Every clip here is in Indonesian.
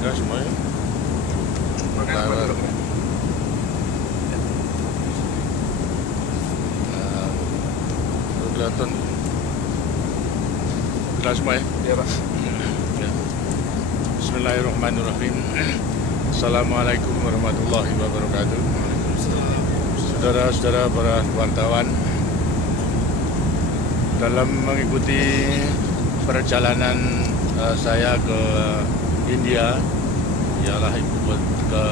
Udah semuanya. Kelihatan jelas semua ya? Iya Pak. Ya. Bismillahirrahmanirrahim. Assalamualaikum warahmatullahi wabarakatuh. Saudara-saudara para wartawan, dalam mengikuti perjalanan saya ke India, ialah ke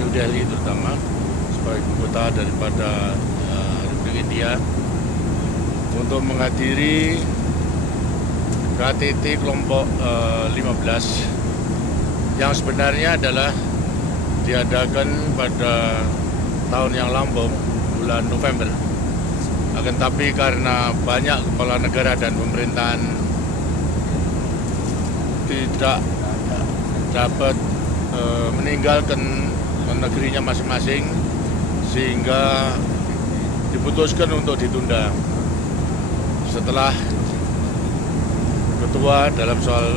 New Delhi terutama sebagai ibu kota daripada Republik India, untuk menghadiri KTT kelompok 15 yang sebenarnya adalah diadakan pada tahun yang lampau, bulan November. Akan tapi karena banyak kepala negara dan pemerintahan tidak dapat meninggalkan negerinya masing-masing, sehingga diputuskan untuk ditunda. Setelah ketua dalam soal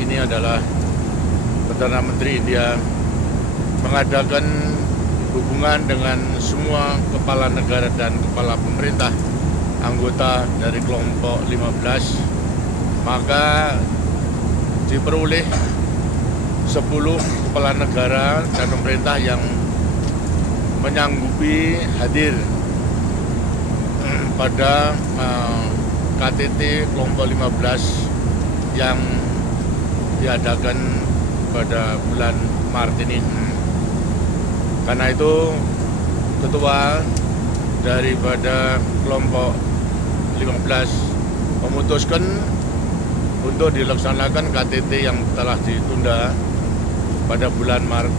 ini adalah Perdana Menteri India mengadakan hubungan dengan semua kepala negara dan kepala pemerintah anggota dari kelompok 15, maka diperoleh 10 kepala negara dan pemerintah yang menyanggupi hadir pada KTT kelompok 15 yang diadakan pada bulan Maret ini. Karena itu ketua daripada kelompok 15 memutuskan untuk dilaksanakan KTT yang telah ditunda pada bulan Maret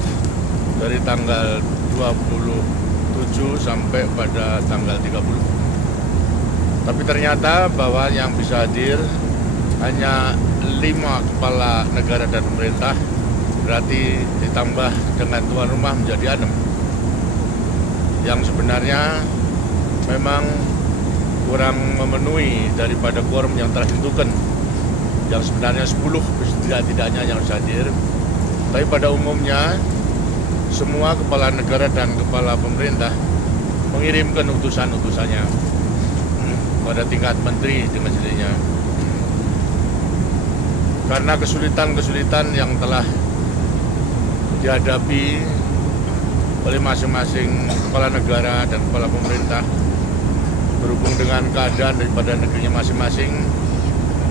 dari tanggal 27 sampai pada tanggal 30. Tapi ternyata bahwa yang bisa hadir hanya 5 kepala negara dan pemerintah, berarti ditambah dengan tuan rumah menjadi 6. Yang sebenarnya memang kurang memenuhi daripada quorum yang telah ditentukan. Yang sebenarnya 10 tidak-tidaknya yang harus hadir. Tapi pada umumnya semua kepala negara dan kepala pemerintah mengirimkan utusan-utusannya pada tingkat menteri dengan sendirinya. Karena kesulitan-kesulitan yang telah dihadapi oleh masing-masing kepala negara dan kepala pemerintah berhubung dengan keadaan daripada negerinya masing-masing,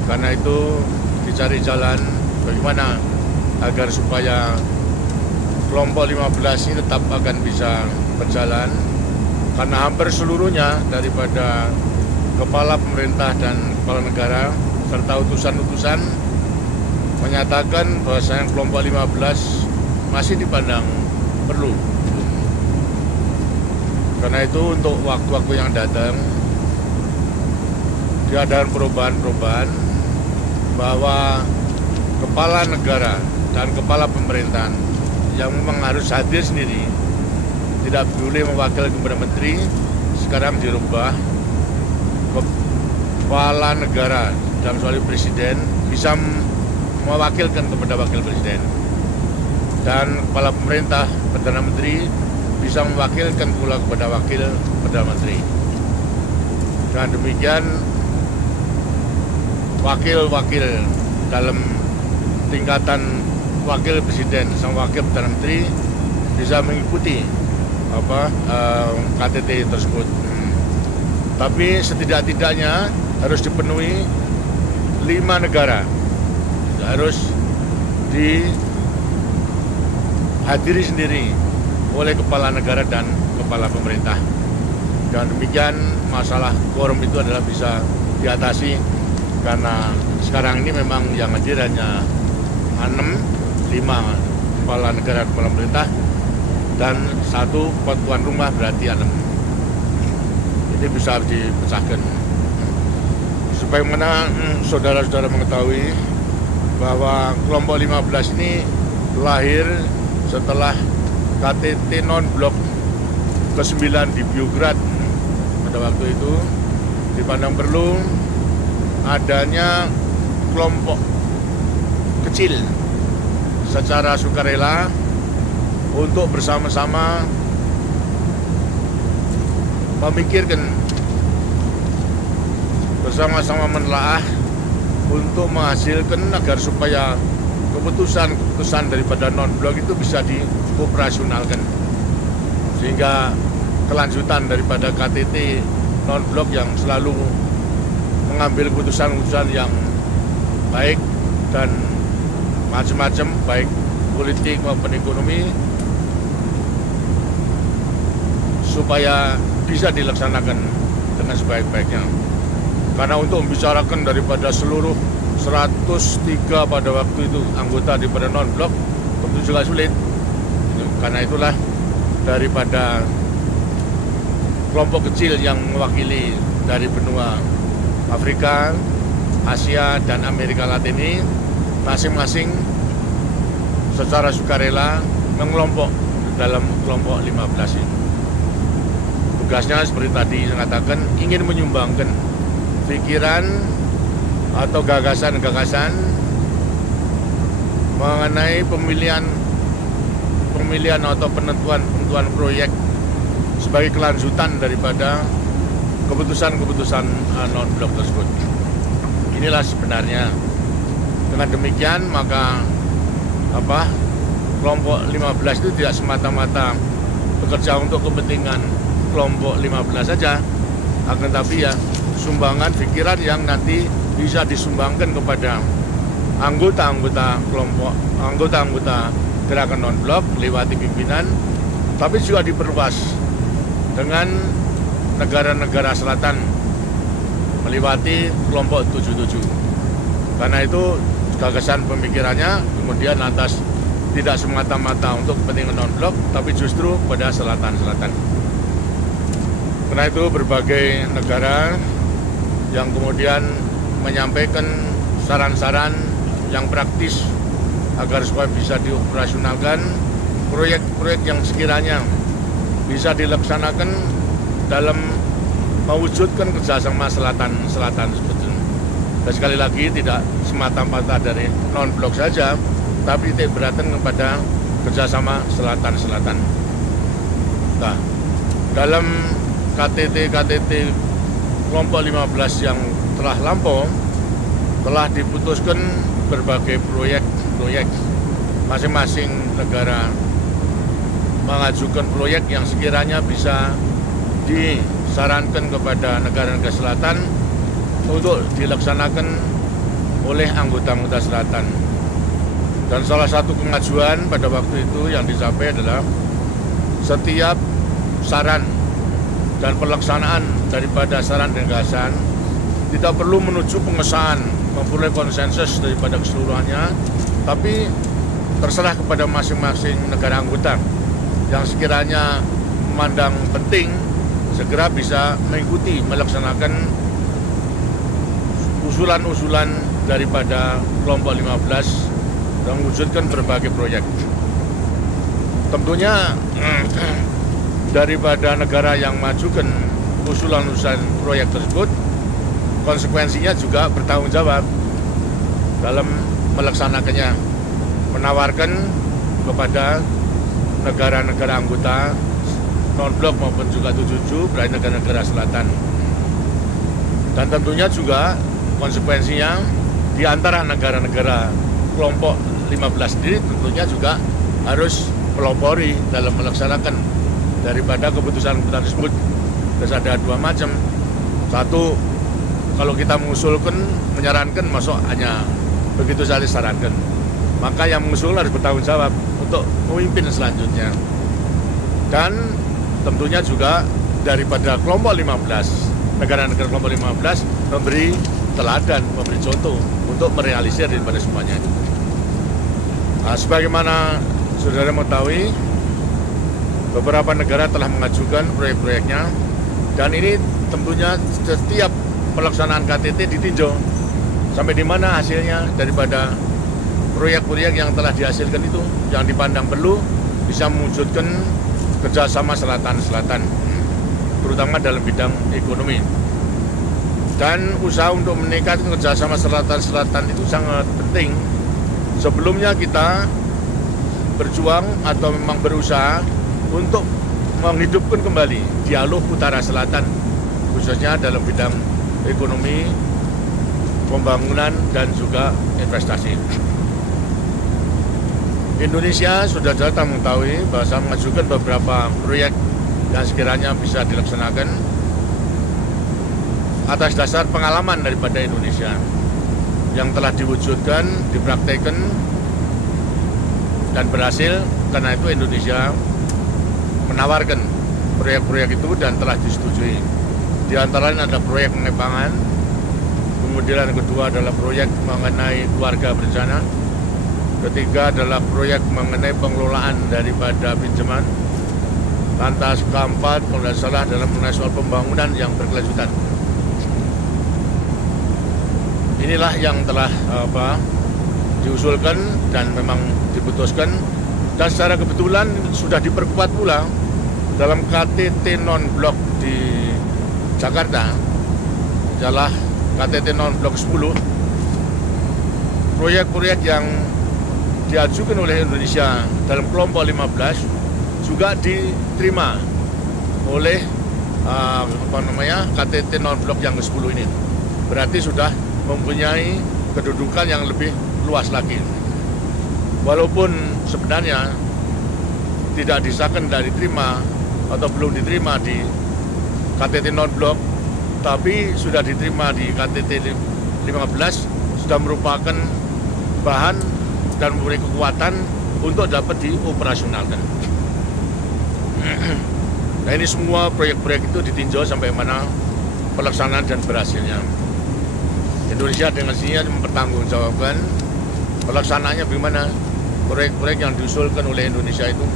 karena itu dicari jalan bagaimana agar supaya kelompok 15 ini tetap akan bisa berjalan, karena hampir seluruhnya daripada kepala pemerintah dan kepala negara serta utusan-utusan menyatakan bahwasanya kelompok 15 masih dipandang perlu. Karena itu untuk waktu-waktu yang datang diadakan perubahan-perubahan bahwa kepala negara dan kepala pemerintahan yang memang harus hadir sendiri, tidak boleh mewakili kepada menteri, sekarang dirubah kepala negara dalam soal presiden bisa mewakilkan kepada wakil presiden, dan kepala pemerintah Perdana Menteri bisa mewakilkan pula kepada wakil Perdana Menteri. Dengan demikian wakil-wakil dalam tingkatan wakil presiden sama wakil Perdana Menteri bisa mengikuti KTT tersebut. Tapi setidak-tidaknya harus dipenuhi 5 negara, harus dihadiri sendiri oleh kepala negara dan kepala pemerintah. Dengan demikian masalah quorum itu adalah bisa diatasi, karena sekarang ini memang yang hadir hanya 5 kepala negara dan kepala pemerintah dan 1 tuan rumah, berarti 6. Ini bisa dipecahkan. Sebagaimana saudara-saudara mengetahui bahwa kelompok 15 ini lahir setelah KTT non-blok ke-9 di Biograd. Pada waktu itu dipandang perlu adanya kelompok kecil secara sukarela untuk bersama-sama memikirkan, bersama-sama menelaah untuk menghasilkan agar supaya keputusan daripada non-blok itu bisa dioperasionalkan, sehingga kelanjutan daripada KTT non-blok yang selalu mengambil keputusan-keputusan yang baik dan macam-macam, baik politik maupun ekonomi, supaya bisa dilaksanakan dengan sebaik-baiknya. Karena untuk membicarakan daripada seluruh 103 pada waktu itu anggota daripada non-blok tentu juga sulit. Karena itulah daripada kelompok kecil yang mewakili dari benua Afrika, Asia, dan Amerika Latin ini masing-masing secara sukarela mengelompok dalam kelompok 15 ini. Tugasnya seperti tadi saya katakan, ingin menyumbangkan pikiran atau gagasan-gagasan mengenai pemilihan atau penentuan proyek sebagai kelanjutan daripada keputusan-keputusan non-blok tersebut. Inilah sebenarnya. Dengan demikian maka kelompok 15 itu tidak semata-mata bekerja untuk kepentingan kelompok 15 saja, akan tapi ya sumbangan pikiran yang nanti bisa disumbangkan kepada anggota-anggota kelompok, anggota-anggota gerakan non-blok lewati pimpinan, tapi juga diperluas dengan negara-negara selatan melewati kelompok 77. Karena itu gagasan pemikirannya kemudian lantas tidak semata-mata untuk kepentingan non-blok, tapi justru pada selatan-selatan. Karena itu berbagai negara yang kemudian menyampaikan saran-saran yang praktis agar supaya bisa dioperasionalkan proyek-proyek yang sekiranya bisa dilaksanakan dalam mewujudkan kerjasama selatan-selatan sebetulnya. Dan sekali lagi tidak semata-mata dari non-blok saja, tapi titik beratan kepada kerjasama selatan-selatan. Nah, dalam KTT kelompok 15 yang telah lampau, telah diputuskan berbagai proyek masing-masing negara mengajukan proyek yang sekiranya bisa disarankan kepada negara-negara selatan untuk dilaksanakan oleh anggota-anggota selatan. Dan salah satu pengajuan pada waktu itu yang dicapai adalah setiap saran dan pelaksanaan daripada saran dan gagasan tidak perlu menuju pengesahan, memperoleh konsensus daripada keseluruhannya, tapi terserah kepada masing-masing negara anggota yang sekiranya memandang penting segera bisa mengikuti melaksanakan usulan-usulan daripada kelompok 15 dan mewujudkan berbagai proyek. Tentunya daripada negara yang majukan usulan-usulan proyek tersebut, konsekuensinya juga bertanggung jawab dalam melaksanakannya, menawarkan kepada negara-negara anggota non-blok maupun juga 77 berada negara-negara selatan. Dan tentunya juga konsekuensinya di antara negara-negara kelompok 15 sendiri tentunya juga harus pelopori dalam melaksanakan daripada keputusan-keputusan tersebut. Terus ada dua macam. Satu, kalau kita mengusulkan, menyarankan, masuk hanya begitu saja sarankan. Maka yang mengusul harus bertanggung jawab untuk memimpin selanjutnya. Dan tentunya juga daripada kelompok 15, negara-negara kelompok 15 memberi teladan, memberi contoh untuk merealisir daripada semuanya itu. Nah, sebagaimana saudara mengetahui, beberapa negara telah mengajukan proyek-proyeknya, dan ini tentunya setiap pelaksanaan KTT ditinjau sampai di mana hasilnya daripada proyek-proyek yang telah dihasilkan itu, yang dipandang perlu bisa mewujudkan kerjasama selatan-selatan, terutama dalam bidang ekonomi. Dan usaha untuk meningkatkan kerjasama selatan-selatan itu sangat penting. Sebelumnya kita berjuang atau memang berusaha untuk menghidupkan kembali dialog Utara Selatan, khususnya dalam bidang ekonomi, pembangunan, dan juga investasi. Indonesia sudah datang mengetahui bahwa mengajukan beberapa proyek yang sekiranya bisa dilaksanakan atas dasar pengalaman daripada Indonesia yang telah diwujudkan, dipraktekkan, dan berhasil. Karena itu Indonesia menawarkan proyek-proyek itu dan telah disetujui. Di antaranya ada proyek mengenai pangan, kemudian yang kedua adalah proyek mengenai keluarga berencana, ketiga adalah proyek mengenai pengelolaan daripada pinjaman, lantas keempat kalau tidak salah dalam mengenai soal pembangunan yang berkelanjutan. Inilah yang telah diusulkan dan memang diputuskan, dan secara kebetulan sudah diperkuat pula dalam KTT non-blok di Jakarta, adalah KTT non-blok 10, proyek-proyek yang diajukan oleh Indonesia dalam kelompok 15 juga diterima oleh KTT non-blok yang ke-10 ini. Berarti sudah mempunyai kedudukan yang lebih luas lagi. Walaupun sebenarnya tidak disahkan dan diterima atau belum diterima di KTT non-blok, tapi sudah diterima di KTT 15, sudah merupakan bahan dan memberi kekuatan untuk dapat dioperasionalkan. Nah, ini semua proyek-proyek itu ditinjau sampai mana pelaksanaan dan berhasilnya. Indonesia dengan sini mempertanggungjawabkan pelaksanaannya bagaimana proyek-proyek yang diusulkan oleh Indonesia itu,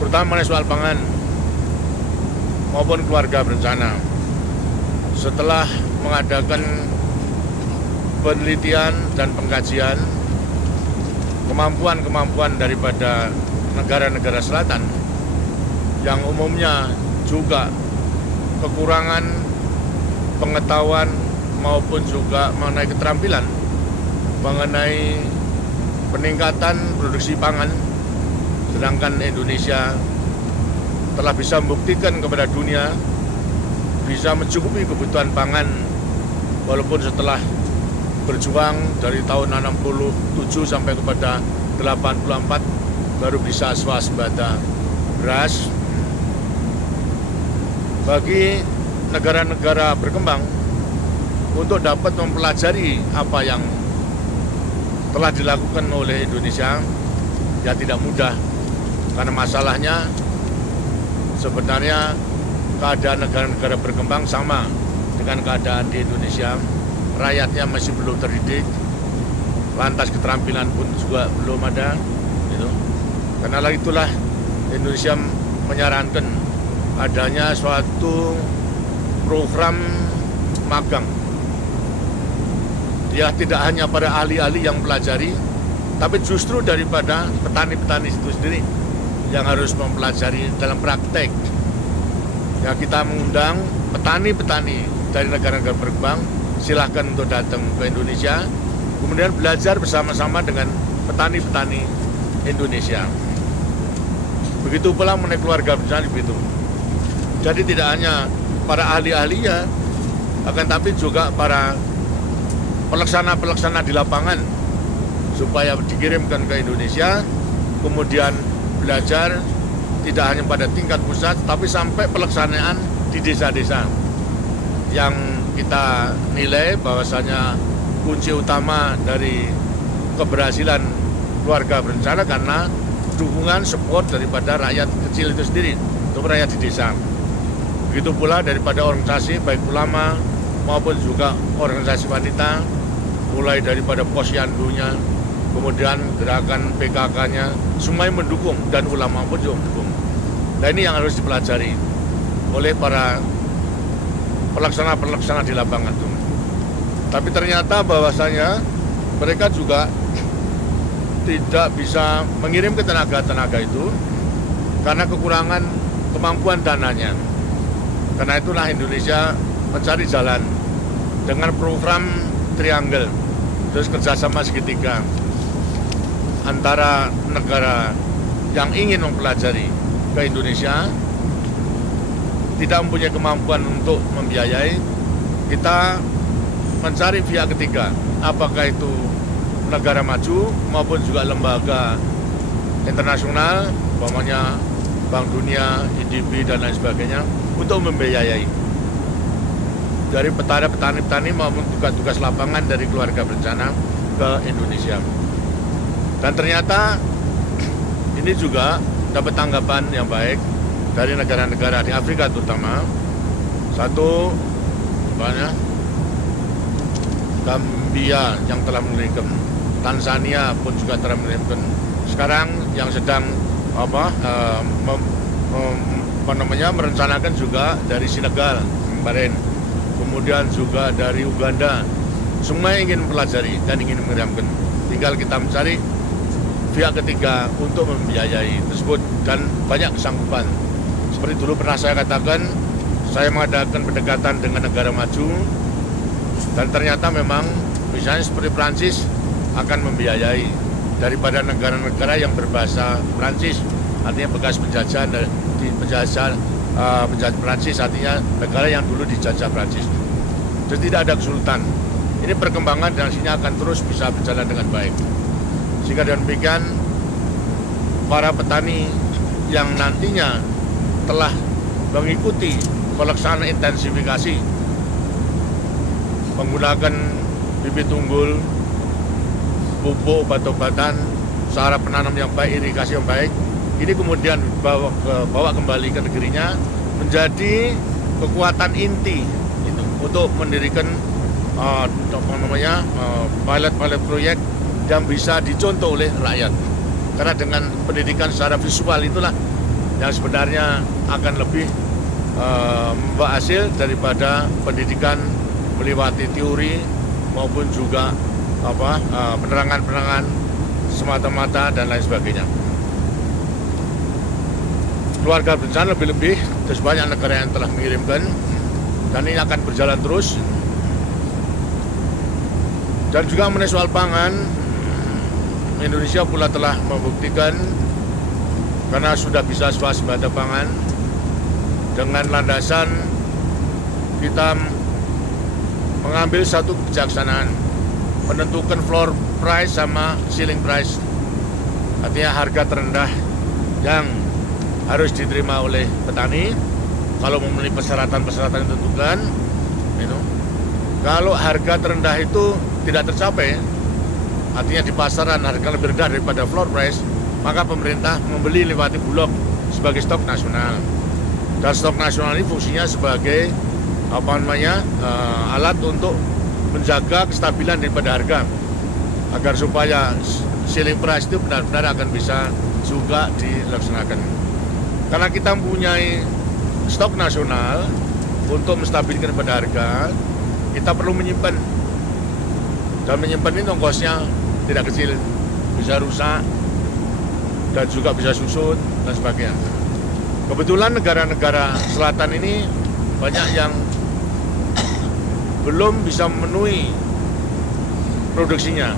terutama soal pangan maupun keluarga berencana. Setelah mengadakan penelitian dan pengkajian kemampuan daripada negara-negara selatan yang umumnya juga kekurangan pengetahuan maupun juga mengenai keterampilan mengenai peningkatan produksi pangan, sedangkan Indonesia telah bisa membuktikan kepada dunia bisa mencukupi kebutuhan pangan walaupun setelah berjuang dari tahun 67 sampai kepada 84 baru bisa swasembada beras. Bagi negara-negara berkembang untuk dapat mempelajari apa yang telah dilakukan oleh Indonesia, ya tidak mudah, karena masalahnya sebenarnya keadaan negara-negara berkembang sama dengan keadaan di Indonesia. Rakyatnya masih belum terdidik, lantas keterampilan pun juga belum ada, gitu. Karena itulah Indonesia menyarankan adanya suatu program magang. Ya, tidak hanya para ahli-ahli yang pelajari, tapi justru daripada petani-petani itu sendiri yang harus mempelajari dalam praktek. Ya, kita mengundang petani-petani dari negara-negara berkembang, silahkan untuk datang ke Indonesia, kemudian belajar bersama-sama dengan petani-petani Indonesia. Begitu pula mengenai keluarga berencana begitu. Jadi tidak hanya para ahli-ahlinya, akan tapi juga para pelaksana-pelaksana di lapangan supaya dikirimkan ke Indonesia, kemudian belajar tidak hanya pada tingkat pusat, tapi sampai pelaksanaan di desa-desa. Yang kita nilai bahwasanya kunci utama dari keberhasilan keluarga berencana karena dukungan support daripada rakyat kecil itu sendiri, untuk rakyat di desa. Begitu pula daripada organisasi baik ulama maupun juga organisasi wanita, mulai daripada posyandunya, kemudian gerakan PKK-nya, semuanya mendukung dan ulama pun juga mendukung. Nah, ini yang harus dipelajari oleh para pelaksana-pelaksana di lapangan itu. Tapi ternyata bahwasanya mereka juga tidak bisa mengirim ke tenaga-tenaga itu karena kekurangan kemampuan dananya. Karena itulah Indonesia mencari jalan dengan program triangle, terus kerjasama segitiga. antara negara yang ingin mempelajari ke Indonesia tidak mempunyai kemampuan untuk membiayai, kita mencari pihak ketiga, apakah itu negara maju maupun juga lembaga internasional, umpamanya Bank Dunia, IDB, dan lain sebagainya, untuk membiayai dari petani-petani maupun tugas-tugas lapangan dari keluarga berencana ke Indonesia. Dan ternyata ini juga dapat tanggapan yang baik dari negara-negara di Afrika terutama. Satu, Gambia yang telah mengirimkan, Tanzania pun juga telah mengirimkan. Sekarang yang sedang merencanakan juga dari Senegal kemarin, kemudian juga dari Uganda. Semua ingin mempelajari dan ingin mengirimkan. Tinggal kita mencari pihak ketiga untuk membiayai tersebut, dan banyak kesanggupan. Seperti dulu pernah saya katakan, saya mengadakan pendekatan dengan negara maju, dan ternyata memang misalnya seperti Prancis akan membiayai daripada negara-negara yang berbahasa Prancis, artinya bekas penjajah Prancis, artinya negara yang dulu dijajah Prancis. Jadi tidak ada kesulitan. Ini perkembangan dan hasilnya akan terus bisa berjalan dengan baik. Sehingga dengan demikian, para petani yang nantinya telah mengikuti pelaksanaan intensifikasi menggunakan bibit unggul, pupuk, obat-obatan, cara penanam yang baik, irigasi yang baik, ini kemudian bawa kembali ke negerinya menjadi kekuatan inti itu, untuk mendirikan pilot proyek yang bisa dicontoh oleh rakyat. Karena dengan pendidikan secara visual itulah yang sebenarnya akan lebih membawa hasil daripada pendidikan melewati teori maupun juga penerangan-penerangan semata-mata dan lain sebagainya. Keluarga berencana lebih-lebih dari banyak negara yang telah mengirimkan, dan ini akan berjalan terus. Dan juga mengenai soal pangan, Indonesia pula telah membuktikan karena sudah bisa swasembada pangan dengan landasan kita mengambil satu kebijaksanaan, menentukan floor price sama ceiling price, artinya harga terendah yang harus diterima oleh petani kalau memenuhi persyaratan-persyaratan yang ditentukan. Kalau harga terendah itu tidak tercapai, artinya di pasaran harga lebih rendah daripada floor price, maka pemerintah membeli lewati Bulog sebagai stok nasional. Dan stok nasional ini fungsinya sebagai alat untuk menjaga kestabilan daripada harga, agar supaya ceiling price itu benar-benar akan bisa juga dilaksanakan. Karena kita mempunyai stok nasional untuk menstabilkan pada harga, kita perlu menyimpan. Dan menyimpan ini ongkosnya tidak kecil, bisa rusak dan juga bisa susut dan sebagainya. Kebetulan negara-negara selatan ini banyak yang belum bisa memenuhi produksinya.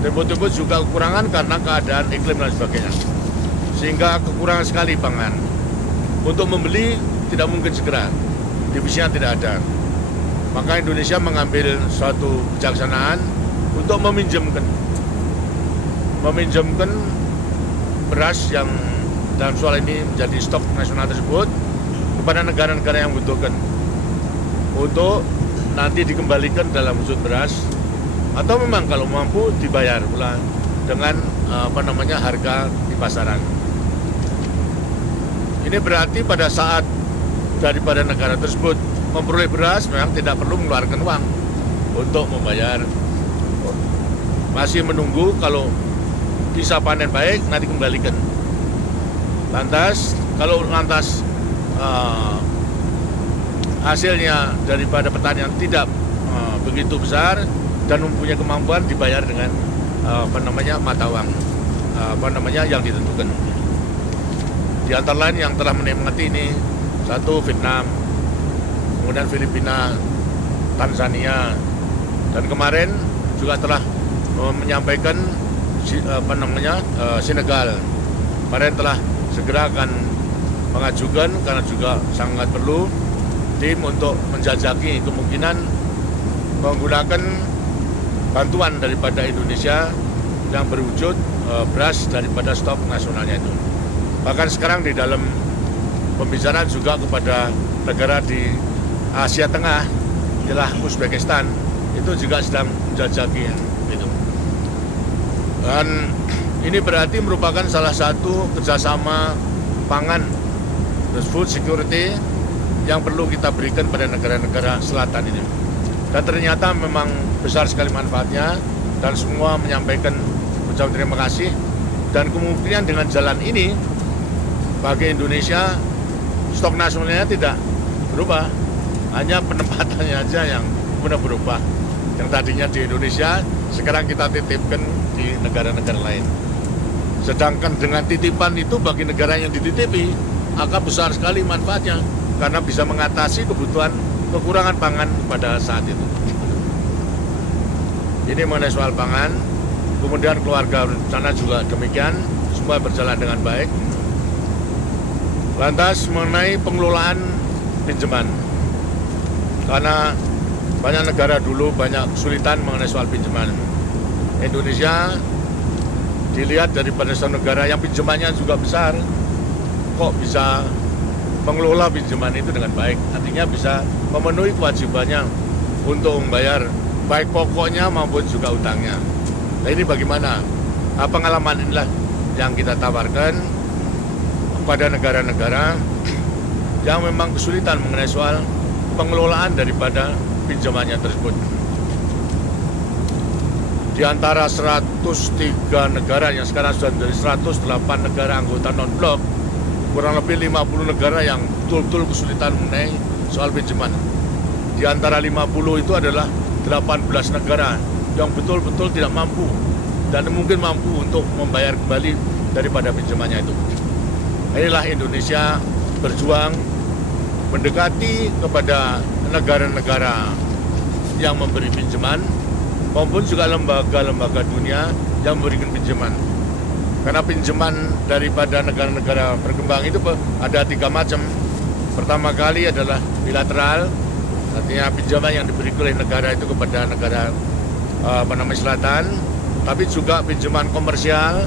Tempo-tempo juga kekurangan karena keadaan iklim dan sebagainya. Sehingga kekurangan sekali pangan. Untuk membeli tidak mungkin segera, divisinya tidak ada. Maka Indonesia mengambil suatu kebijaksanaan untuk meminjamkan beras yang dalam soal ini menjadi stok nasional tersebut kepada negara-negara yang membutuhkan, untuk nanti dikembalikan dalam wujud beras, atau memang kalau mampu dibayar pula dengan harga di pasaran. Ini berarti pada saat daripada negara tersebut memperoleh beras, memang tidak perlu mengeluarkan uang untuk membayar. Masih menunggu kalau bisa panen baik, nanti kembalikan. Lantas, kalau hasilnya daripada pertanian tidak begitu besar dan mempunyai kemampuan, dibayar dengan mata uang yang ditentukan. Di antara lain yang telah menikmati ini, satu Vietnam, kemudian Filipina, Tanzania, dan kemarin juga telah menyampaikan Senegal. Kemarin telah segera akan mengajukan karena juga sangat perlu tim untuk menjajaki kemungkinan menggunakan bantuan daripada Indonesia yang berwujud beras daripada stok nasionalnya itu. Bahkan sekarang di dalam pembicaraan juga kepada negara di Asia Tengah, ialah Uzbekistan, itu juga sedang menjajaki itu. Dan ini berarti merupakan salah satu kerjasama pangan, food security, yang perlu kita berikan pada negara-negara selatan ini. Dan ternyata memang besar sekali manfaatnya, dan semua menyampaikan ucapan terima kasih. Dan kemungkinan dengan jalan ini, bagi Indonesia, stok nasionalnya tidak berubah, hanya penempatannya aja yang benar berubah. Yang tadinya di Indonesia, sekarang kita titipkan di negara-negara lain. Sedangkan dengan titipan itu bagi negara yang dititipi, akan besar sekali manfaatnya, karena bisa mengatasi kebutuhan kekurangan pangan pada saat itu. Ini mengenai soal pangan, kemudian keluarga berencana juga demikian, semua berjalan dengan baik. Lantas mengenai pengelolaan pinjaman, karena banyak negara dulu banyak kesulitan mengenai soal pinjaman. Indonesia dilihat daripada satu negara yang pinjamannya juga besar, kok bisa mengelola pinjaman itu dengan baik, artinya bisa memenuhi kewajibannya untuk membayar baik pokoknya maupun juga utangnya. Nah ini bagaimana? Pengalaman inilah yang kita tawarkan kepada negara-negara yang memang kesulitan mengenai soal pengelolaan daripada pinjamannya tersebut. Di antara 103 negara yang sekarang sudah menjadi 108 negara anggota non-blok, kurang lebih 50 negara yang betul-betul kesulitan mengenai soal pinjaman. Di antara 50 itu adalah 18 negara yang betul-betul tidak mampu dan mungkin mampu untuk membayar kembali daripada pinjamannya itu. Inilah Indonesia berjuang mendekati kepada negara-negara yang memberi pinjaman maupun juga lembaga-lembaga dunia yang memberikan pinjaman. Karena pinjaman daripada negara-negara berkembang itu ada 3 macam. Pertama kali adalah bilateral, artinya pinjaman yang diberikan oleh negara itu kepada negara selatan, tapi juga pinjaman komersial,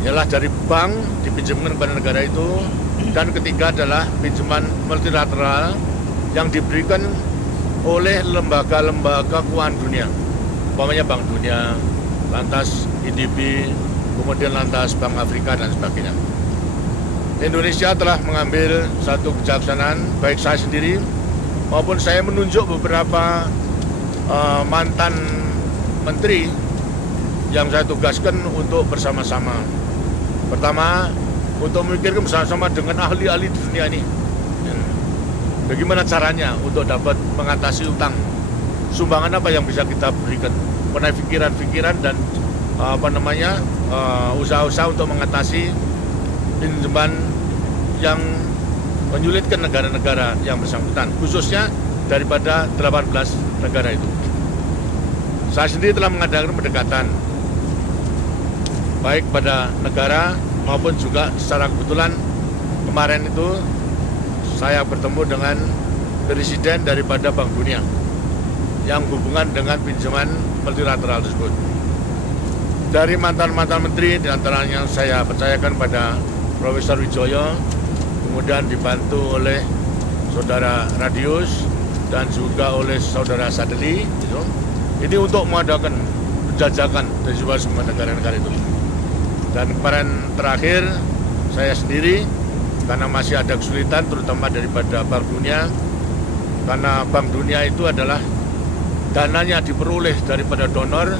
ialah dari bank dipinjamkan kepada negara itu. Dan ketiga adalah pinjaman multilateral yang diberikan oleh lembaga-lembaga keuangan dunia, umpamanya Bank Dunia, lantas IDB, kemudian lantas Bank Afrika dan sebagainya. Indonesia telah mengambil satu kebijaksanaan, baik saya sendiri maupun saya menunjuk beberapa mantan menteri yang saya tugaskan untuk bersama-sama. Pertama, untuk memikirkan bersama-sama dengan ahli-ahli di dunia ini, bagaimana caranya untuk dapat mengatasi utang, sumbangan apa yang bisa kita berikan, mengenai pikiran-pikiran dan usaha-usaha untuk mengatasi pinjaman yang menyulitkan negara-negara yang bersangkutan, khususnya daripada 18 negara itu. Saya sendiri telah mengadakan pendekatan baik pada negara maupun juga secara kebetulan kemarin itu saya bertemu dengan presiden daripada Bank Dunia yang hubungan dengan pinjaman multilateral tersebut. Dari mantan-mantan menteri, diantaranya saya percayakan pada Profesor Wijoyo, kemudian dibantu oleh Saudara Radius dan juga oleh Saudara Sadeli. Gitu. Ini untuk mengadakan penjajakan dari semua negara-negara itu. Dan kemarin terakhir saya sendiri, karena masih ada kesulitan terutama daripada Bank Dunia, karena Bank Dunia itu adalah dananya diperoleh daripada donor,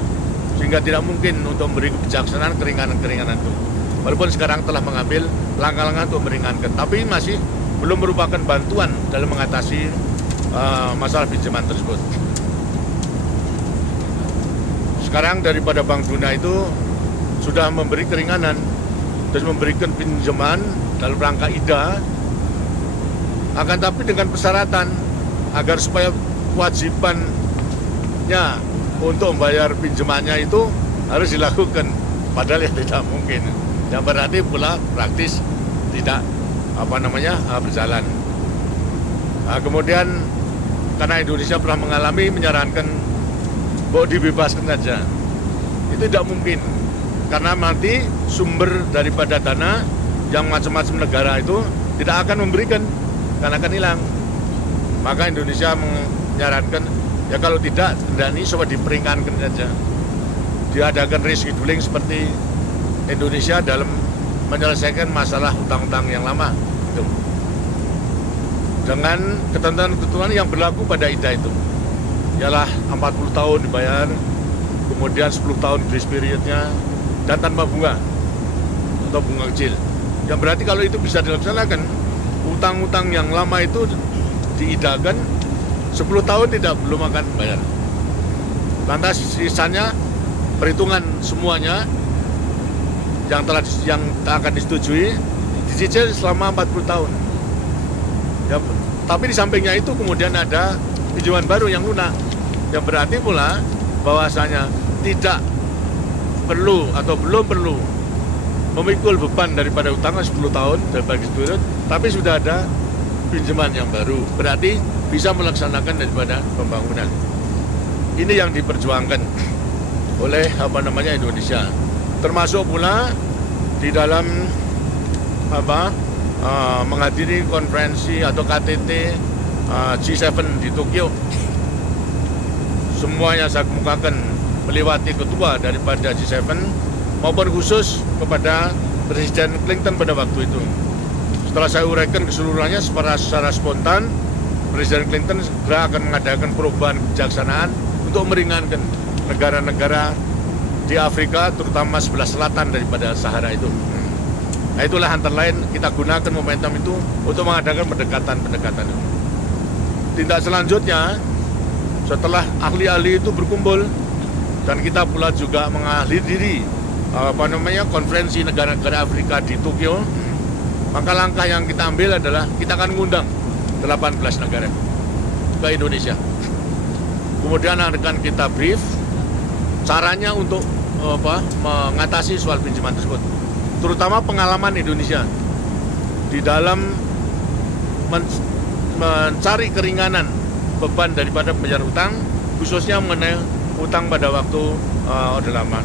sehingga tidak mungkin untuk memberi kebijaksanaan keringanan-keringanan itu. Walaupun sekarang telah mengambil langkah-langkah untuk meringankan, tapi masih belum merupakan bantuan dalam mengatasi masalah pinjaman tersebut. Sekarang daripada Bank Dunia itu sudah memberi keringanan dan memberikan pinjaman dalam rangka IDA, akan tapi dengan persyaratan agar supaya kewajibannya untuk membayar pinjamannya itu harus dilakukan padahal ya tidak mungkin. Yang berarti pula praktis tidak berjalan. Nah, kemudian karena Indonesia pernah mengalami menyarankan bahwa dibebaskan saja, itu tidak mungkin karena nanti sumber daripada dana yang macam-macam negara itu tidak akan memberikan karena akan hilang. Maka Indonesia menyarankan ya kalau tidak ini coba diperingankan saja, diadakan rescheduling seperti Indonesia dalam menyelesaikan masalah hutang-hutang yang lama itu. Dengan ketentuan-ketentuan yang berlaku pada IDA itu. Ialah 40 tahun dibayar, kemudian 10 tahun grace periodnya, dan tanpa bunga atau bunga kecil. Yang berarti kalau itu bisa dilaksanakan, utang-utang yang lama itu diidakan 10 tahun belum akan bayar. Lantas sisanya perhitungan semuanya yang akan disetujui dicicil selama 40 tahun. Ya, tapi di sampingnya itu kemudian ada pinjaman baru yang lunak, yang berarti pula bahwasanya tidak perlu atau belum perlu memikul beban daripada utang 10 tahun daripada itu, tapi sudah ada pinjaman yang baru, berarti bisa melaksanakan daripada pembangunan. Ini yang diperjuangkan oleh Indonesia, termasuk pula di dalam menghadiri konferensi atau KTT G7 di Tokyo. Semuanya saya kemukakan melewati ketua daripada G7 maupun khusus kepada Presiden Clinton pada waktu itu. Setelah saya uraikan keseluruhannya secara spontan, Presiden Clinton segera akan mengadakan perubahan kebijaksanaan untuk meringankan negara-negara di Afrika, terutama sebelah selatan daripada Sahara itu. Nah, itulah antara lain kita gunakan momentum itu untuk mengadakan pendekatan-pendekatan. Tindak selanjutnya, setelah ahli-ahli itu berkumpul dan kita pula juga menghadiri konferensi negara-negara Afrika di Tokyo, maka langkah yang kita ambil adalah kita akan mengundang 18 negara ke Indonesia. Kemudian akan kita brief caranya untuk mengatasi soal pinjaman tersebut, terutama pengalaman Indonesia di dalam mencari keringanan beban daripada pembayaran utang, khususnya mengenai utang pada waktu Orde Lama.